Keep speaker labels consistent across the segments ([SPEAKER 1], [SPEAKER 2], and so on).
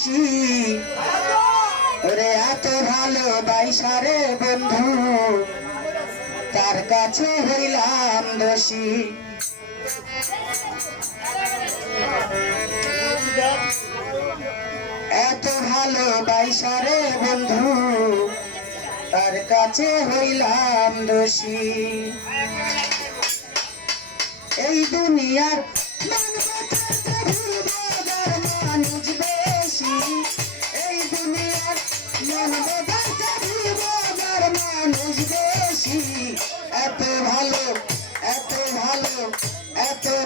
[SPEAKER 1] দোষী ওরে এত ভালো বাইসারে বন্ধু, তার কাছে হইলাম দোষী। এত ভালো বাইসারে বন্ধু, তার কাছে হইলাম দোষী। এই দুনিয়ার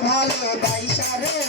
[SPEAKER 1] এত ভালো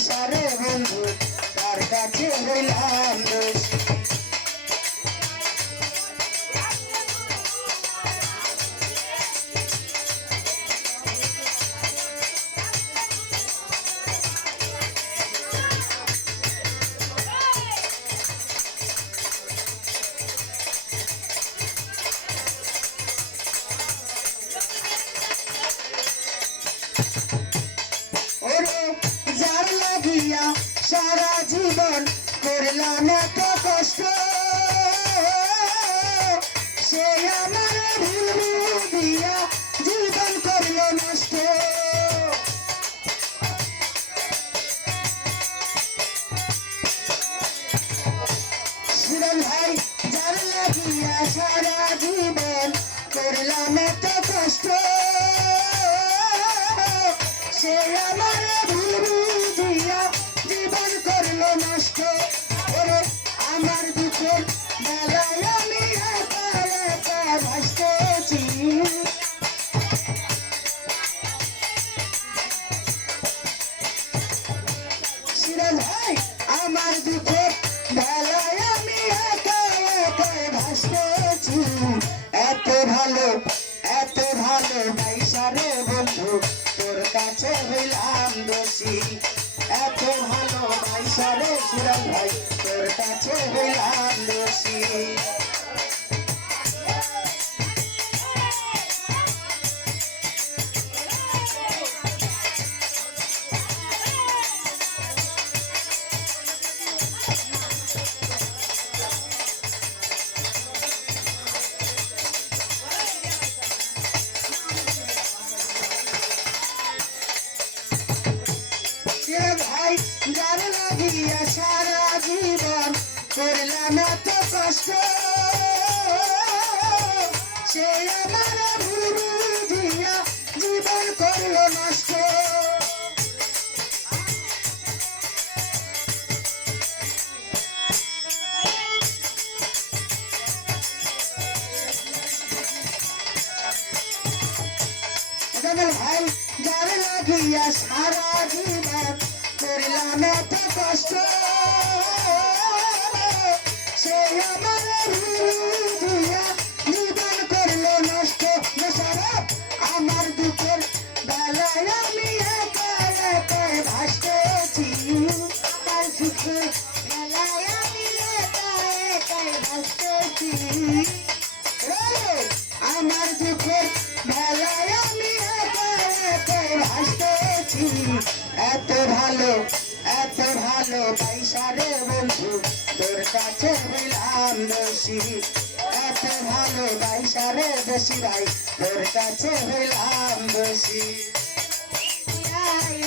[SPEAKER 1] বাইসারে বন্ধু তার কাছে হইলাম সারা জীবন করলাম এত কষ্ট। সে আমার দিয়া জীবন করল নষ্ট। ভাই যার লাগিয়া সারা জীবন করলাম এত কষ্ট। সে আমার ভুল নষ্ট সে ভাই, যার লাগিয়া সারা জীবন করলাম এত কষ্ট। সে আমার ভুল বুঝিয়া জীবন করল নষ্ট। ভাই লাগিয়া সারা জীবন করলাম এত কষ্ট। সে আমার দিয়া জীবন করল নষ্ট মোশারফ আমার দুঃখের বেলায় আমি একা একা ভাসতেছি। তার সুখের দোষী এত ভালো পয়সারে দোষী ভাই তোর কাছে হইলাম দোষী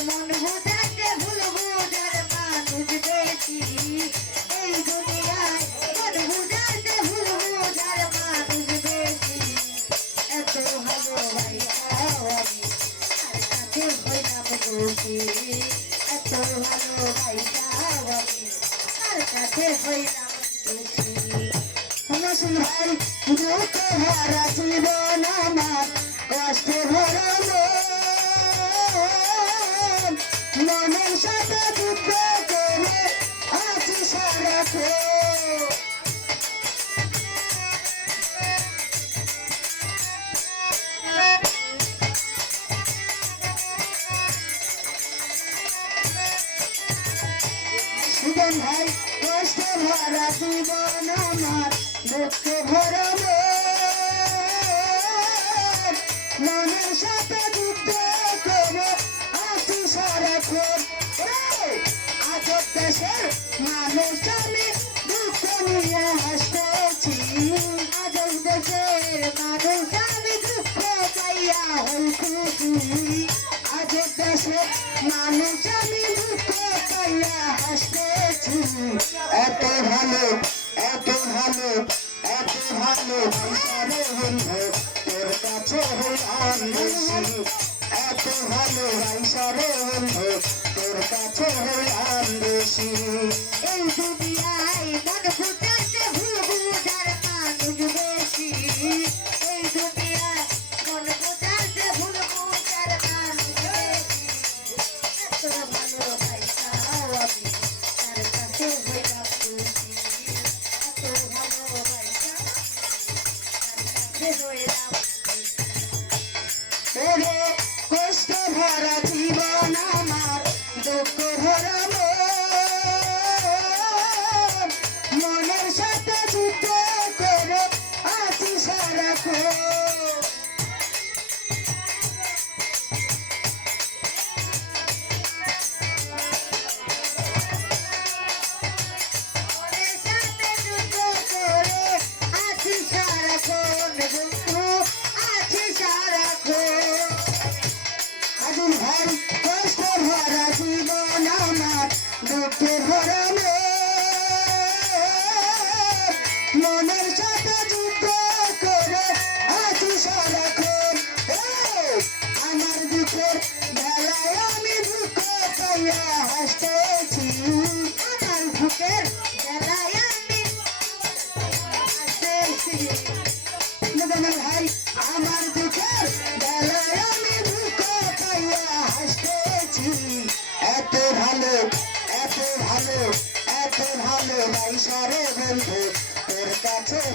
[SPEAKER 1] মন বোঝাতে ভুল বোঝার মানুষ বেশি এই দুনিয়ায় মন বোঝাতে ভুল বোঝার মানুষ বেশি এত ভালো ভাই আমি আর কাছে হইলাম দোষী এত ভালো ভাই আমি আর কাছে হইলাম দোষী চাষি ভাই, দুঃখ ভরা জীবন আমার, কষ্টে ভরা মনের সাথে যুদ্ধ করে আছি সারাতে। ভাই কষ্টে ভরা জীবন আমার দুঃখে ভরা মনের সাথে যুদ্ধ করে আছি আজব দেশের মানুষ দুঃখ নিয়ে হাসতেছি। আজব দেশের মানুষ দুঃখ পাইয়া হইতেছি। আজব দেশের মানুষ আমি আসে এই দুনিয়ায়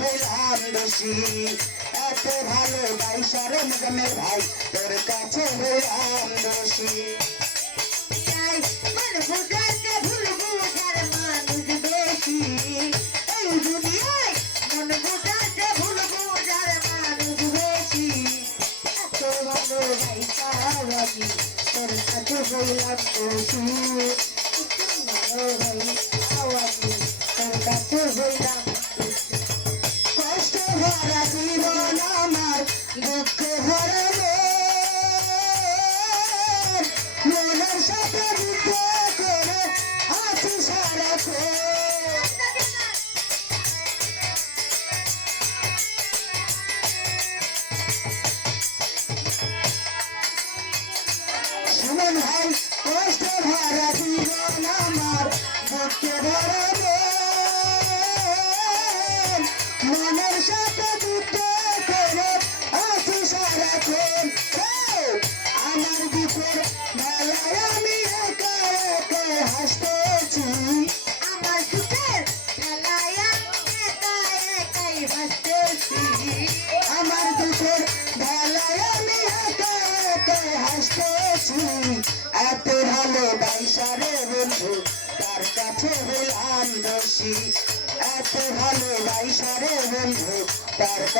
[SPEAKER 1] পেলাম বেশি এত ভালো বাইশার মগমের ভাই, তোর কাছে হলাম দোষী তাই মন বুঝাতে ভুল বুঝার মানুষ বেশি। এই দুনিয়ায় মন বুঝাতে ভুল বুঝার মানুষ বেশি। এত ভালো বাইশার তোর কাছে হলাম দোষী সারা জীবন আমার বুকে ধরে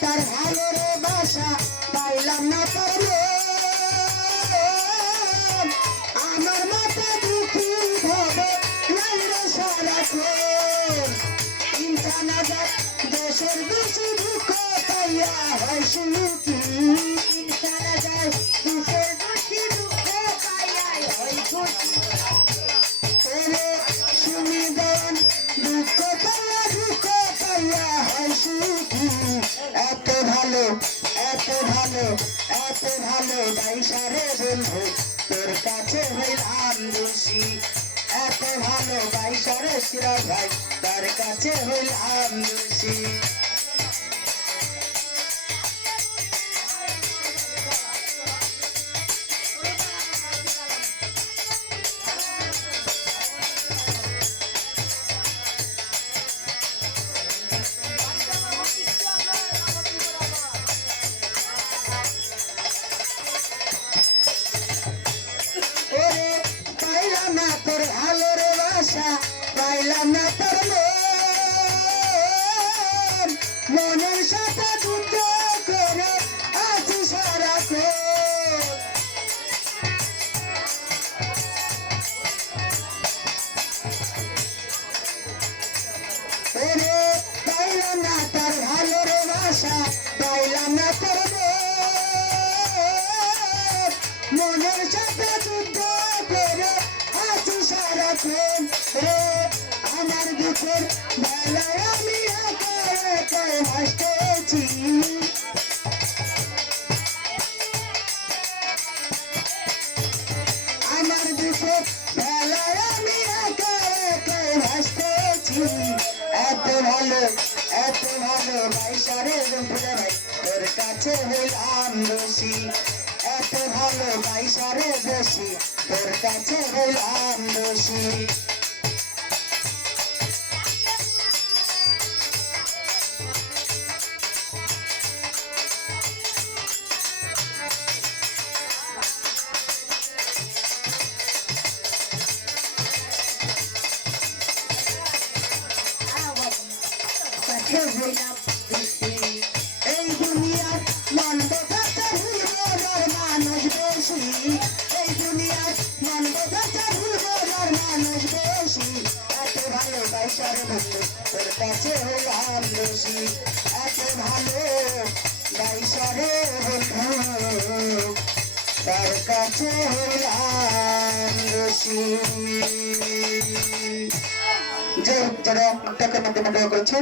[SPEAKER 1] তার ভালো রে বাসা পাইলাম না তার আমার মাথা দুঃখী হবে নাই রে সারাক্ষণ চিন্তা না যাক দেশের বেশি দুঃখ পাইয়া হয় শুধু বন্ধু তোর কাছে হইলাম দোষী এত ভালো বাইসারে সিরাজ ভাই তার কাছে হইলাম দোষী এত ভালো বাইসারে জম্পুরে ভাই তোর কাছে হইলাম দোষী এত ভালো বাইসারে দোষী তোর কাছে হইলাম দোষী। কাছে ভুলবার বেশি এত ভালো বাইসারে বন্ধু তার কাছে হইলাম দোষী যে যারা টাকার মাধ্যমে করেছে